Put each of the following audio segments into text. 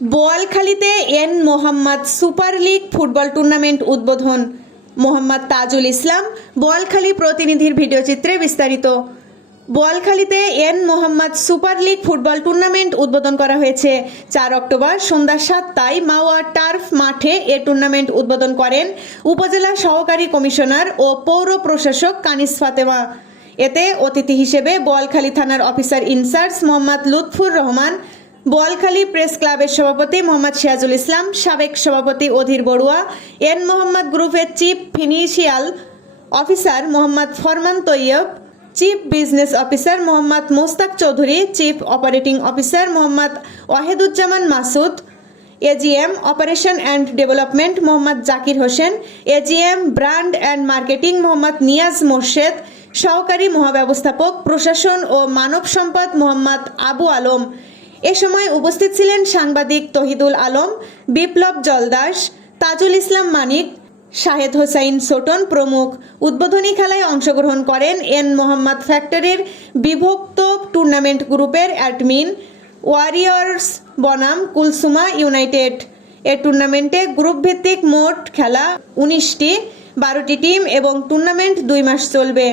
বোয়ালখালীতে N Mohammad super league football tournament উদ্বোধন। মোহাম্মদ তাজুল ইসলাম বোয়ালখালী প্রতিনিধির ভিডিওচিত্রে বিস্তারিত। বোয়ালখালীতে N Mohammad super league football tournament উদ্বোধন করা হয়েছে। চার অক্টোবর সন্ধ্যা সাতটায় মাওয়া টার্ফ মাঠে এ টুর্নামেন্ট উদ্বোধন করেন উপজেলা সহকারী কমিশনার ও পৌর প্রশাসক কানিস ফাতেমা। এতে অতিথি হিসেবে বোয়ালখালী থানার officer in charge Mohammad Lutfur Rahman Boalkhali press ক্লাবের সভাপতি মোহাম্মদ সিরাজুল ইসলাম, সাবেক সভাপতি অধীর বড়ুয়া, এন মোহাম্মদ গ্রুপের chief financial officer Mohammad Farman Taiyab, chief business officer Mohammad Mostak Chowdhury, chief operating officer Mohammad Wahiduzzaman Masud, AGM operation and development Mohammad Zakir Hossain, AGM brand and marketing Mohammad Niaz Morshed, সহকারী মহাব্যবস্থাপক, প্রশাসন ও মানব সম্পদ মোহাম্মদ আবু আলম এ সময় উপস্থিত ছিলেন সাংবাদিক তহিদুল আলম, বিপ্লব জলদাস তাজুল ইসলাম মানিক, শাহেদ হোসাইন সোটন প্রমুখ। উদ্বোধনী খেলায় অংশগ্রহণ করেন এন মোহাম্মদ ফ্যাক্টরির বিভক্ত টুর্নামেন্ট গ্রুপের অ্যাডমিন ওয়ারিয়র্স বনাম কুলসুমা ইউনাইটেড। এ টুর্নামেন্টে গ্রুপ ভিত্তিক মোট খেলা উনিশটি, বারোটি টিম এবং টুর্নামেন্ট দুই মাস চলবে।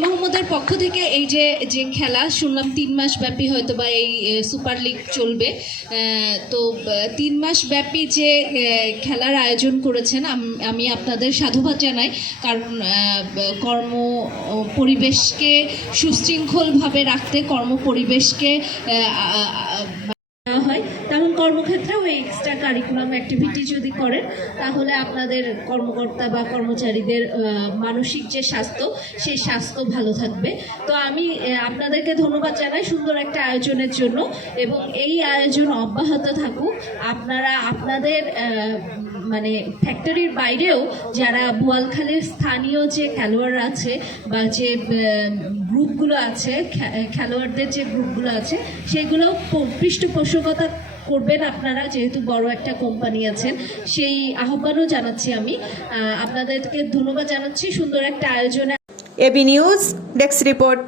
মোহাম্মদের পক্ষ থেকে এই যে যে খেলা, শুনলাম তিন মাস ব্যাপী হয়তো বা এই সুপার লিগ চলবে। তো তিন মাস ব্যাপী যে খেলার আয়োজন করেছেন, আমি আপনাদের সাধুবাদ জানাই। কারণ কর্ম পরিবেশকে সুশৃঙ্খলভাবে রাখতে, কর্ম পরিবেশকে কর্মক্ষেত্রেও এই এক্সট্রা কারিকুলাম অ্যাক্টিভিটি যদি করেন, তাহলে আপনাদের কর্মকর্তা বা কর্মচারীদের মানসিক যে স্বাস্থ্য, সেই স্বাস্থ্য ভালো থাকবে। তো আমি আপনাদেরকে ধন্যবাদ জানাই সুন্দর একটা আয়োজনের জন্য এবং এই আয়োজন অব্যাহত থাকুক। আপনারা, আপনাদের মানে ফ্যাক্টরির বাইরেও যারা বোয়ালখালীর স্থানীয় যে খেলোয়াড় আছে বা যে গ্রুপগুলো আছে খেলোয়াড়দের যে গ্রুপগুলো আছে, সেগুলো পৃষ্ঠপোষকতা করবেন আপনারা, যেহেতু বড় একটা কোম্পানি আছেন, সেই আহ্বানও জানাচ্ছি আমি। আপনাদেরকে ধন্যবাদ জানাচ্ছি, সুন্দর একটা আয়োজনে। AB news desk report.